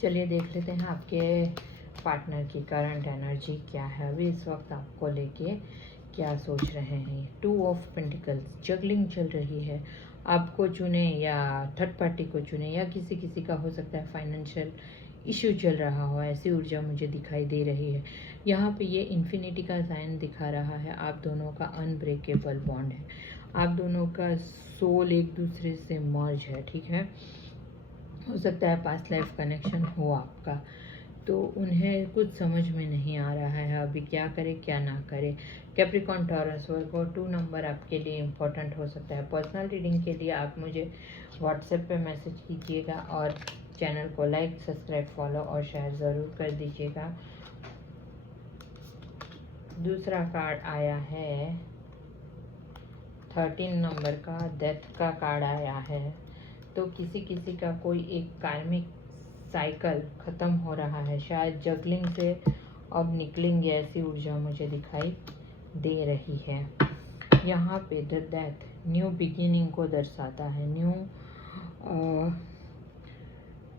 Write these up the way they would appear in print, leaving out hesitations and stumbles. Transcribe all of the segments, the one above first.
चलिए देख लेते हैं आपके पार्टनर की करंट एनर्जी क्या है, अभी इस वक्त आपको लेके क्या सोच रहे हैं। 2 ऑफ पेंटिकल्स, जगलिंग चल रही है। आपको चुने या थर्ड पार्टी को चुने या किसी किसी का हो सकता है फाइनेंशियल इश्यू चल रहा हो, ऐसी ऊर्जा मुझे दिखाई दे रही है। यहाँ पे ये इन्फिनिटी का साइन दिखा रहा है। आप दोनों का अनब्रेकेबल बॉन्ड है, आप दोनों का सोल एक दूसरे से मर्ज है, ठीक है। हो सकता है पास्ट लाइफ कनेक्शन हो आपका, तो उन्हें कुछ समझ में नहीं आ रहा है अभी क्या करे क्या ना करे। कैप्रिकॉन टॉरस वर्गो 2 नंबर आपके लिए इम्पोर्टेंट हो सकता है। पर्सनल रीडिंग के लिए आप मुझे व्हाट्सएप पे मैसेज कीजिएगा और चैनल को लाइक, सब्सक्राइब, फॉलो और शेयर ज़रूर कर दीजिएगा। दूसरा कार्ड आया है 13 नंबर का, डेथ का कार्ड आया है। तो किसी किसी का कोई एक कार्मिक साइकिल ख़त्म हो रहा है, शायद जगलिंग से अब निकलेंगे, ऐसी ऊर्जा मुझे दिखाई दे रही है। यहाँ पे द डेथ न्यू बिगिनिंग को दर्शाता है।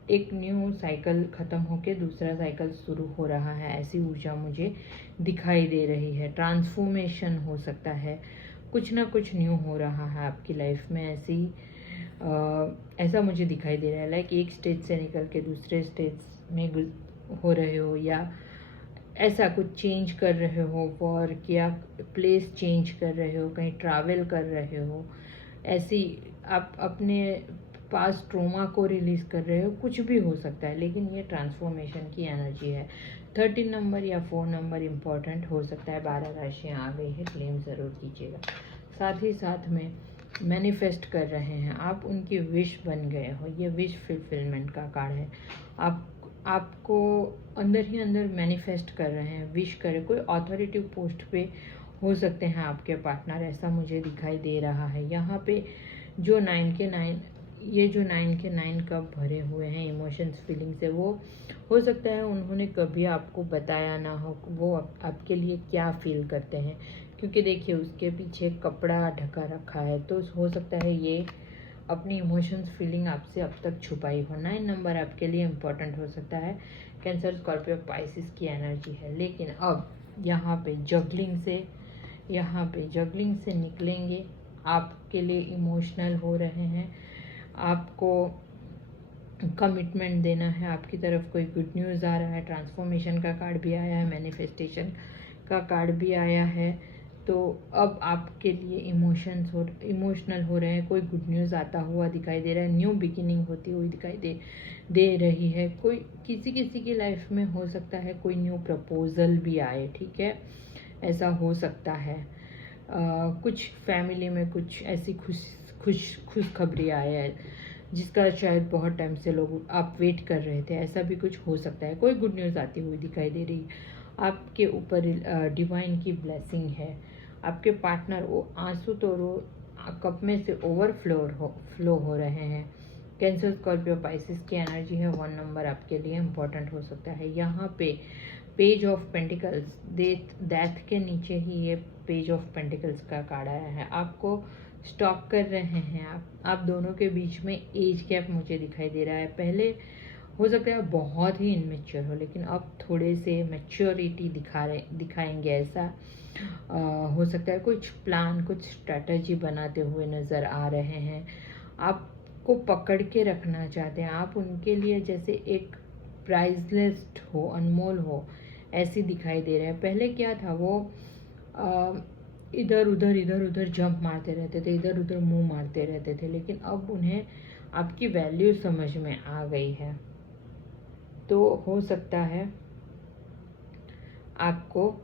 एक न्यू साइकिल ख़त्म होके दूसरा साइकिल शुरू हो रहा है, ऐसी ऊर्जा मुझे दिखाई दे रही है। ट्रांसफॉर्मेशन हो सकता है, कुछ ना कुछ न्यू हो रहा है आपकी लाइफ में, ऐसा मुझे दिखाई दे रहा है। लाइक एक स्टेज से निकल के दूसरे स्टेज में हो रहे हो, या ऐसा कुछ चेंज कर रहे हो, वर्क या प्लेस चेंज कर रहे हो, कहीं ट्रैवल कर रहे हो, ऐसी आप अपने पास ट्रोमा को रिलीज कर रहे हो, कुछ भी हो सकता है, लेकिन ये ट्रांसफॉर्मेशन की एनर्जी है। 13 नंबर या 4 नंबर इम्पॉर्टेंट हो सकता है। 12 राशियाँ आ गई है, क्लेम ज़रूर कीजिएगा। साथ ही साथ में मैनिफेस्ट कर रहे हैं, आप उनकी विश बन गए हो, ये विश फुलफिलमेंट का कार्ड है। आपको अंदर ही अंदर मैनिफेस्ट कर रहे हैं, विश करें। कोई अथॉरिटिव पोस्ट पे हो सकते हैं आपके पार्टनर, ऐसा मुझे दिखाई दे रहा है। यहाँ पे जो 9 के 9, ये जो 9 के 9 कब भरे हुए हैं इमोशंस फीलिंग से, वो हो सकता है उन्होंने कभी आपको बताया ना हो वो आपके लिए क्या फील करते हैं, क्योंकि देखिए उसके पीछे कपड़ा ढका रखा है, तो हो सकता है ये अपनी इमोशंस फीलिंग आपसे अब तक छुपाई हो। 9 नंबर आपके लिए इम्पोर्टेंट हो सकता है। कैंसर, स्कॉर्पियो, पाइसिस की एनर्जी है, लेकिन अब यहाँ पे जगलिंग से निकलेंगे, आपके लिए इमोशनल हो रहे हैं, आपको कमिटमेंट देना है, आपकी तरफ कोई गुड न्यूज़ आ रहा है। ट्रांसफॉर्मेशन का कार्ड भी आया है, मैनिफेस्टेशन का कार्ड भी आया है। तो अब आपके लिए इमोशनल हो रहे हैं, कोई गुड न्यूज़ आता हुआ दिखाई दे रहा है, न्यू बिगिनिंग होती हुई दिखाई दे रही है। कोई किसी किसी की लाइफ में हो सकता है कोई न्यू प्रपोजल भी आए, ठीक है, ऐसा हो सकता है। कुछ फैमिली में कुछ ऐसी खुशखबरी आए है जिसका शायद बहुत टाइम से लोग आप वेट कर रहे थे, ऐसा भी कुछ हो सकता है। कोई गुड न्यूज़ आती हुई दिखाई दे रही है। आपके ऊपर डिवाइन की ब्लेसिंग है। आपके पार्टनर वो आंसू तो कप में से फ्लो हो रहे हैं। कैंसर, स्कॉर्पियो, पाइसिस की एनर्जी है। 1 नंबर आपके लिए इम्पोर्टेंट हो सकता है। यहाँ पे पेज ऑफ पेंटिकल्स, डेथ के नीचे ही ये पेज ऑफ पेंटिकल्स का कार्ड आया है। आपको स्टॉक कर रहे हैं, आप दोनों के बीच में एज गैप मुझे दिखाई दे रहा है। पहले हो सकता है बहुत ही इनमेच्योर हो, लेकिन अब थोड़े से मैच्योरिटी दिखाएंगे, ऐसा हो सकता है। कुछ प्लान, कुछ स्ट्रैटेजी बनाते हुए नज़र आ रहे हैं। आपको पकड़ के रखना चाहते हैं, आप उनके लिए जैसे एक प्राइजलेस हो, अनमोल हो, ऐसी दिखाई दे रहे हैं। पहले क्या था, वो इधर उधर जंप मारते रहते थे, इधर उधर मुंह मारते रहते थे, लेकिन अब उन्हें आपकी वैल्यू समझ में आ गई है। तो हो सकता है आपको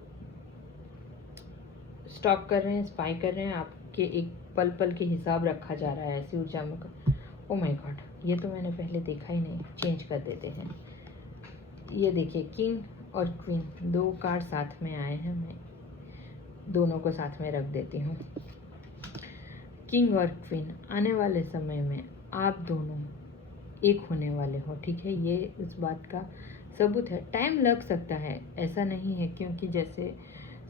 स्टॉक कर रहे हैं, स्पाई कर रहे हैं, आपके एक पल पल के हिसाब रखा जा रहा है, ऐसी ऊर्जा में। ओ माय गॉड, ये तो मैंने पहले देखा ही नहीं, चेंज कर देते हैं। ये देखिए, किंग और क्वीन, 2 कार्ड साथ में आए हैं, मैं दोनों को साथ में रख देती हूँ। किंग और क्वीन, आने वाले समय में आप दोनों एक होने वाले हो, ठीक है, ये उस बात का सबूत है। टाइम लग सकता है, ऐसा नहीं है, क्योंकि जैसे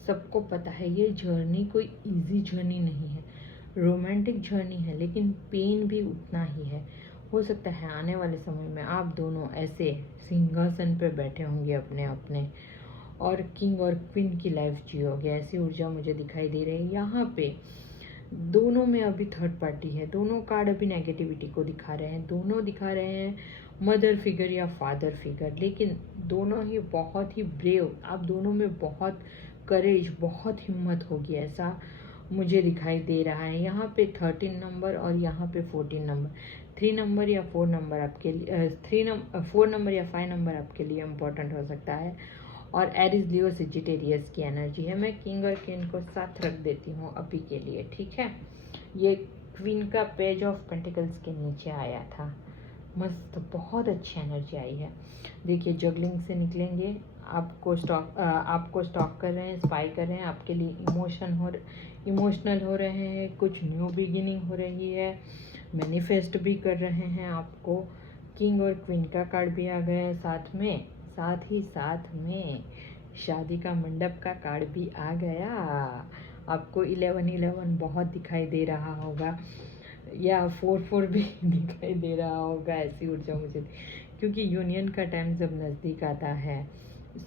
सबको पता है ये जर्नी कोई इजी जर्नी नहीं है, रोमांटिक जर्नी है, लेकिन पेन भी उतना ही है। हो सकता है आने वाले समय में आप दोनों ऐसे सिंहासन पे बैठे होंगे अपने अपने, और किंग और क्वीन की लाइफ जियोगे, ऐसी ऊर्जा मुझे दिखाई दे रही है। यहाँ पे दोनों में अभी थर्ड पार्टी है, दोनों कार्ड अभी नेगेटिविटी को दिखा रहे हैं, दोनों दिखा रहे हैं मदर फिगर या फादर फिगर, लेकिन दोनों ही बहुत ही ब्रेव, आप दोनों में बहुत करेज, बहुत हिम्मत होगी, ऐसा मुझे दिखाई दे रहा है। यहाँ पे 13 नंबर और यहाँ पे 14 नंबर, 3 नंबर या 4 नंबर आपके लिए 4 नंबर या 5 नंबर आपके लिए इम्पोर्टेंट हो सकता है। और एरिस लियो सेजिटेरियस की एनर्जी है। मैं किंग और क्वीन को साथ रख देती हूँ अभी के लिए, ठीक है। ये क्वीन का पेज ऑफ पेंटिकल्स के नीचे आया था, मस्त, बहुत अच्छी एनर्जी आई है। देखिए जगलिंग से निकलेंगे, आपको स्टॉक कर रहे हैं, स्पाई कर रहे हैं, आपके लिए इमोशनल हो रहे हैं, कुछ न्यू बिगिनिंग हो रही है, मैनिफेस्ट भी कर रहे हैं आपको। किंग और क्वीन का कार्ड भी आ गया है साथ में शादी का मंडप का कार्ड भी आ गया। आपको 11 बहुत दिखाई दे रहा होगा, या 4 भी दिखाई दे रहा होगा, ऐसी ऊर्जा मुझे, क्योंकि यूनियन का टाइम जब नज़दीक आता है,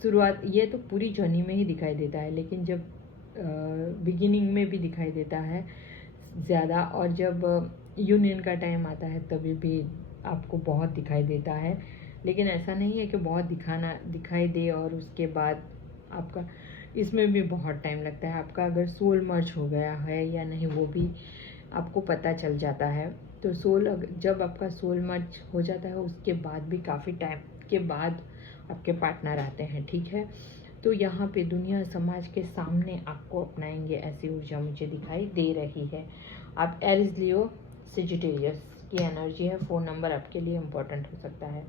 शुरुआत ये तो पूरी जर्नी में ही दिखाई देता है, लेकिन जब बिगिनिंग में भी दिखाई देता है ज़्यादा, और जब यूनियन का टाइम आता है तभी भी आपको बहुत दिखाई देता है। लेकिन ऐसा नहीं है कि बहुत दिखाई दे और उसके बाद आपका, इसमें भी बहुत टाइम लगता है। आपका अगर सोल मर्ज हो गया है या नहीं वो भी आपको पता चल जाता है। तो जब आपका सोल मर्ज हो जाता है उसके बाद भी काफ़ी टाइम के बाद आपके पार्टनर आते हैं, ठीक है। तो यहाँ पे दुनिया समाज के सामने आपको अपनाएंगे, ऐसी ऊर्जा मुझे दिखाई दे रही है। आप एरिस लियो सेजिटेरियस की एनर्जी है, 4 नंबर आपके लिए इम्पोर्टेंट हो सकता है।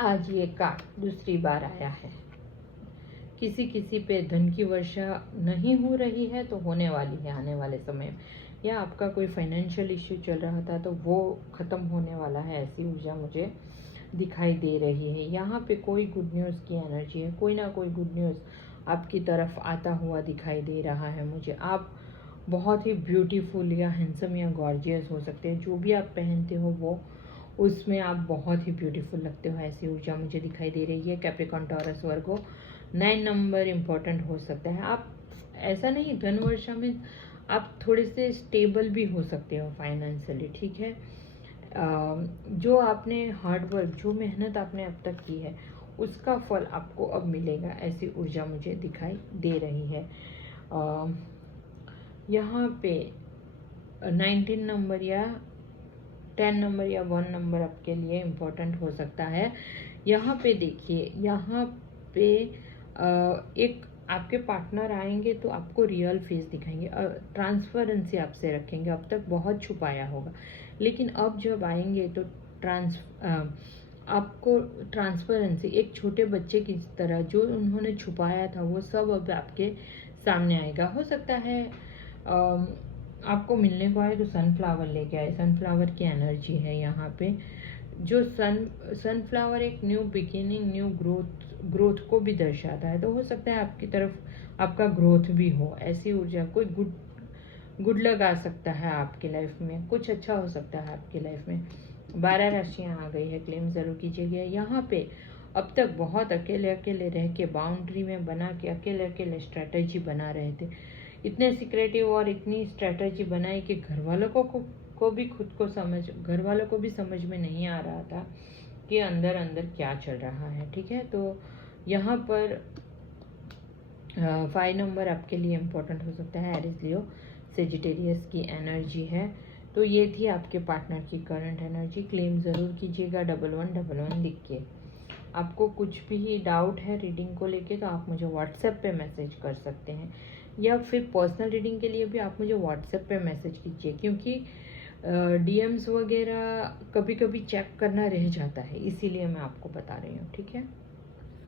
आज ये कार्ड दूसरी बार आया है। किसी पे धन की वर्षा नहीं हो रही है तो होने वाली है आने वाले समय में, या आपका कोई फाइनेंशियल इश्यू चल रहा था तो वो ख़त्म होने वाला है, ऐसी ऊर्जा मुझे दिखाई दे रही है। यहाँ पे कोई गुड न्यूज़ की एनर्जी है, कोई ना कोई गुड न्यूज़ आपकी तरफ आता हुआ दिखाई दे रहा है मुझे। आप बहुत ही ब्यूटीफुल या हैंडसम या गॉर्जियस हो सकते हैं, जो भी आप पहनते हो वो उसमें आप बहुत ही ब्यूटीफुल लगते हो, ऐसी ऊर्जा मुझे दिखाई दे रही है। कैप्रिकॉर्न, टॉरस, वर्गो, 9 नंबर इम्पोर्टेंट हो सकता है। आप ऐसा नहीं, धन वर्षा में आप थोड़े से स्टेबल भी हो सकते हो फाइनेंशियली, ठीक है। जो आपने हार्डवर्क, जो मेहनत आपने अब तक की है उसका फल आपको अब मिलेगा, ऐसी ऊर्जा मुझे दिखाई दे रही है। यहाँ पे 19 नंबर या 10 नंबर या 1 नंबर आपके लिए इम्पोर्टेंट हो सकता है। यहाँ पे देखिए, यहाँ पे एक आपके पार्टनर आएंगे तो आपको रियल फेस दिखाएंगे, ट्रांसपेरेंसी आपसे रखेंगे, अब तक बहुत छुपाया होगा, लेकिन अब जब आएंगे तो आपको ट्रांसपेरेंसी, एक छोटे बच्चे की तरह जो उन्होंने छुपाया था वो सब अब आपके सामने आएगा। हो सकता है आपको मिलने को आए तो सनफ्लावर लेके आए, सनफ्लावर की एनर्जी है यहाँ पे। जो सनफ्लावर एक न्यू बिगिनिंग, न्यू ग्रोथ को भी दर्शाता है, तो हो सकता है आपकी तरफ आपका ग्रोथ भी हो, ऐसी ऊर्जा। कोई गुड लक आ सकता है आपकी लाइफ में, कुछ अच्छा हो सकता है आपकी लाइफ में। 12 राशियाँ आ गई है, क्लेम ज़रूर कीजिएगा। यहाँ पे अब तक बहुत अकेले रह के, बाउंड्री में बना के अकेले स्ट्रैटेजी बना रहे थे, इतने सिक्रेटिव और इतनी स्ट्रैटेजी बनाई कि घर वालों को भी घर वालों को भी समझ में नहीं आ रहा था कि अंदर क्या चल रहा है, ठीक है। तो यहाँ पर 5 नंबर आपके लिए इम्पोर्टेंट हो सकता है, एरिस लियो सेजिटेरियस की एनर्जी है। तो ये थी आपके पार्टनर की करंट एनर्जी। क्लेम ज़रूर कीजिएगा 1111 लिख के। आपको कुछ भी डाउट है रीडिंग को लेके तो आप मुझे व्हाट्सएप पे मैसेज कर सकते हैं, या फिर पर्सनल रीडिंग के लिए भी आप मुझे व्हाट्सएप पे मैसेज कीजिए, क्योंकि डीएम्स वगैरह कभी कभी चेक करना रह जाता है, इसीलिए मैं आपको बता रही हूँ, ठीक है।